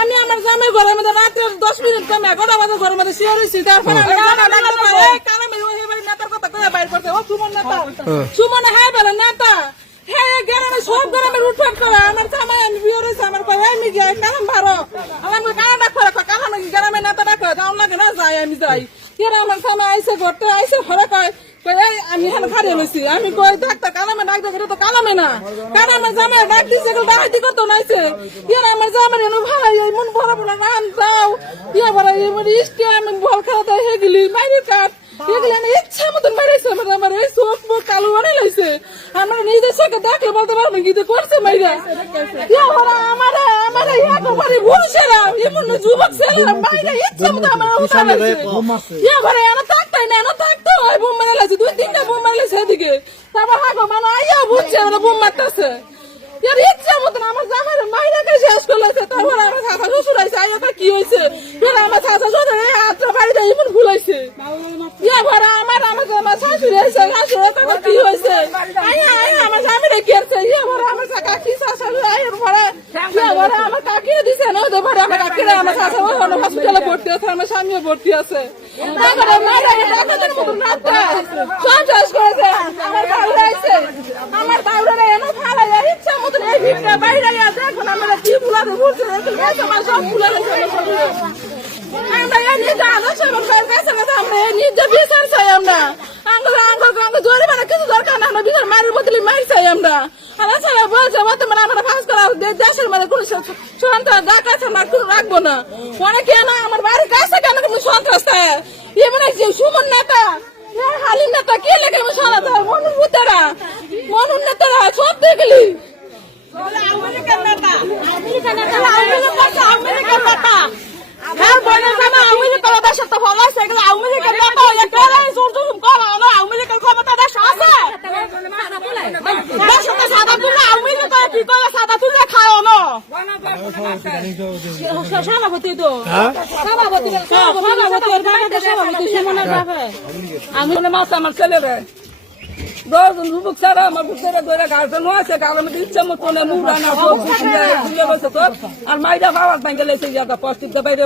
আমি আমার জামাই ঘরের মধ্যে রাত্রে 10 মিনিট কমে 11 বাজে ঘরের মধ্যে শুয়ে রয়েছি। তারপরে নেতার কথা কয়ে বাইর করছে। ও সুমন নেতা, সুমন হ্যাঁ বলে নেতা হ্যাঁ গ্রামে সব গ্রামে উঠফাট করে আমার জামাই আমি বিয়ে রয়েছে আমার কয়ে আমি গিয়ে কালাম ভারো আমার কানা ডাক করে কালাম গ্রামে নেতা ডাক করে যাও লাগে না যাই আমি যাই এরা আমার জামাই আইসে ঘরতে আইসে ঘরে কয় আমি এখানে খাড়িয়ে লইছি আমি কই ডাক্তার কালামে ডাক দেখে তো কালামে না কারণ আমার জামাই ডাক দিছে ডাকাতি করতো নাইছে এরা আমার জামাই এনে ভাই এই মন বড় বড় রান যাও ইয়া বড় ইস্টে আমি বল খেলাতে হে গেলি মাইরে কাট এগুলো না ইচ্ছা মতন মারাইছে আমার এই চোখ মুখ কালো বানাই লাইছে আমার নিজের চোখে দেখলে বলতে পারবো কি করছে মাইরা ইয়া বড় আমার একেবারে ভুলছেরা এমন যুবক ছেলেরা মাইরা ইচ্ছা মতন আমার উঠাইছে ইয়া বড় এনা থাকতাই না এনা থাকতো ওই বোম মারা লাইছে 2-3টা বোম মারলে সেদিকে তারপর হাগো মানে আইয়া বুঝছে ওরা বোম মারতেছে এর ইচ্ছা মতন আমার জামাই মাইরাকে শেষ করলেছে তারপর আমার চাচা শ্বশুর আইছে আইয়া কি হয়েছে ফের আমার চাচা শ্বশুর এই হাতটা বাড়িতে এমন ভুলাইছে ইয়া ভরা আমার শাশুড়ি আইছে শাশুড়ি তারপর কি হয়েছে আইয়া আমার জামাইরে কেরছে ইয়া ভরা আমার কাকি শাশুড়ি আইয়া ভরা ইয়া ভরা আমার কাকিয়ে দিছে না ওদের ভরা আমার কাকিরে আমার চাচা ওই হসপিটালে ভর্তি আছে আমার স্বামীও ভর্তি আছে তারপরে মাইরাকে ডাকাতের মতন রাতটা সব শেষ করেছে আমার বাউরে আইছে আমার বাউরে এনে ফালাই ইচ্ছা মতন এই ভিড়টা বাইরে আছে এখন আমরা কি বুলাতে বলছে আমার সব বুলাতে আমরা নিজে আলোচনা আমরা নিজে বিচার চাই আমরা জোরে মানে কিছু দরকার না আমরা বিচার মারের বদলে মার চাই আমরা আলোচনা বলছে বর্তমানে আমরা ফাঁস করা দেশের মানে কোন সন্ত্রাস ডাকাত রাখবো না অনেকে না আমার বাড়ির কাছে কেন কোনো সন্ত্রাস ইয়ে মানে সুমন নেতা হালিম নেতা কে লেগে সরাতে মনুর নেতারা সব দেখলি আমেরিকান নেতা হ্যাঁ বলে জানা আমেরিকার দেশে তো ভালো আছে এগুলো আমেরিকার নেতা হয়ে গেলে জোর করা না আমেরিকার ক্ষমতা দেশ আছে দেশ তো সাদা তুলে আমেরিকা কি করে সাদা তুলে খাও না সভাপতি তো সভাপতি সুমনের বাবা আমি মাছ আমার ছেলেরে 10 জন যুবক ছাড়া আমার বুকের ধরে গার্জেন আছে কারণ ইচ্ছা মতো মুড়া না আর মাইরা পাওয়ার ব্যাংকে লেছে পশ্চিম বাইরে